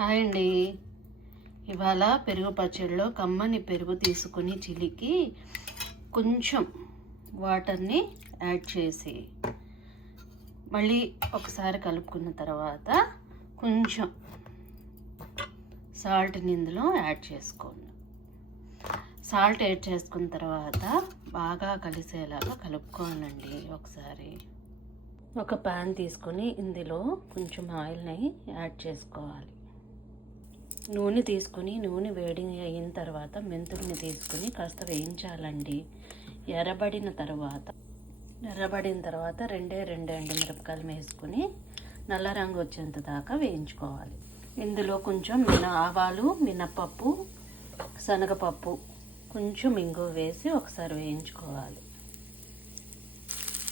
Hi అండి. ఇవాళ పెరుగు పచ్చడిలో కమ్మని పెరుగు తీసుకుని చిలికి కొంచెం వాటర్ని యాడ్ చేసి మళ్ళీ ఒకసారి కలుపుకున్న తర్వాత కొంచెం సాల్ట్ని ఇందులో యాడ్ చేసుకోండి. సాల్ట్ యాడ్ చేసుకున్న తర్వాత బాగా కలిసేలాగా కలుపుకోవాలండి. ఒకసారి ఒక ప్యాన్ తీసుకొని ఇందులో కొంచెం ఆయిల్ని యాడ్ చేసుకోవాలి. నూనె తీసుకొని నూనె వేడి అయిన తర్వాత మెంతుల్ని తీసుకొని కాస్త వేయించాలండి. ఎర్రబడిన తర్వాత రెండే ఎండుమిరపకాయలు వేసుకొని నల్ల రంగు వచ్చేంత దాకా వేయించుకోవాలి. ఇందులో కొంచెం ఆవాలు, మినపప్పు, శనగపప్పు, కొంచెం ఇంగువ వేసి ఒకసారి వేయించుకోవాలి.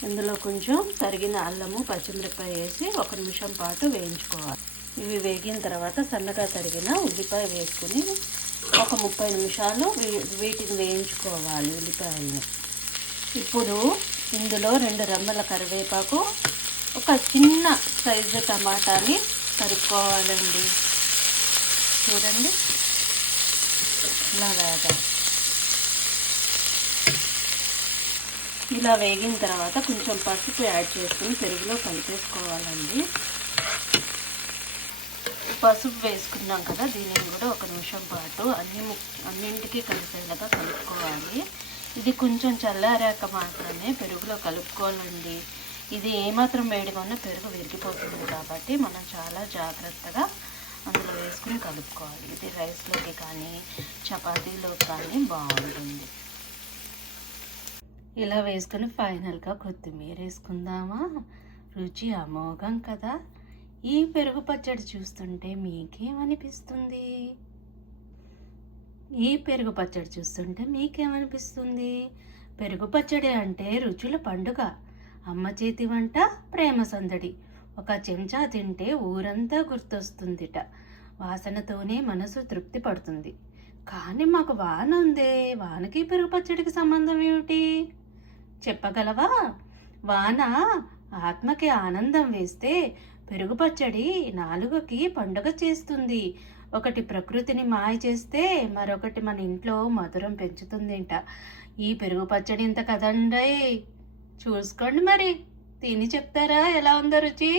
ఇందులో కొంచెం తరిగిన అల్లము, పచ్చిమిరపకాయ వేసి 1 నిమిషం పాటు వేయించుకోవాలి. ఇవి వేగిన తర్వాత సన్నగా తరిగిన ఉల్లిపాయ వేసుకుని ఒక 30 నిమిషాలు వీటిని వేయించుకోవాలి ఉల్లిపాయలని. ఇప్పుడు ఇందులో 2 రెమ్మల కరివేపాకు, ఒక చిన్న సైజు టమాటాని తరుక్కోవాలండి. చూడండి, ఇలా వేగాలి. ఇలా వేగిన తర్వాత కొంచెం పసుపు యాడ్ చేసుకుని పెరుగులో కలిపేసుకోవాలండి. పసుపు వేసుకున్నాం కదా, దీనిని కూడా 1 నిమిషం పాటు అన్నింటికి కలిసేలాగా కలుపుకోవాలి. ఇది కొంచెం చల్లారాక మాత్రమే పెరుగులో కలుపుకోవాలండి. ఇది ఏమాత్రం వేడిగా ఉన్నా పెరుగు విరిగిపోతుంది కాబట్టి మనం చాలా జాగ్రత్తగా అందులో వేసుకుని కలుపుకోవాలి. ఇది రైస్లోకి కానీ చపాతీలోకి కానీ బాగుంటుంది. ఇలా వేసుకొని ఫైనల్గా కొత్తిమీర వేసుకుందామా? రుచి అమోఘం కదా. ఈ పెరుగు పచ్చడి చూస్తుంటే మీకేమనిపిస్తుంది? పెరుగు పచ్చడి అంటే రుచుల పండుగ, అమ్మ చేతి వంట, ప్రేమ సందడి. ఒక చెంచా తింటే ఊరంతా గుర్తొస్తుందిట. వాసనతోనే మనసు తృప్తి పడుతుంది. కానీ మాకు వాన ఉందే, వానకి పెరుగు పచ్చడికి సంబంధం ఏమిటి చెప్పగలవా? వాన ఆత్మకి ఆనందం వేస్తే పెరుగు పచ్చడి నాలుకకి పండుగ చేస్తుంది. ఒకటి ప్రకృతిని మాయ చేస్తే మరొకటి మన ఇంట్లో మధురం పెంచుతుందింట. ఈ పెరుగు పచ్చడి ఇంత కదండీ. చూసుకోండి, మరి తిని చెప్తారా ఎలా ఉందో రుచి?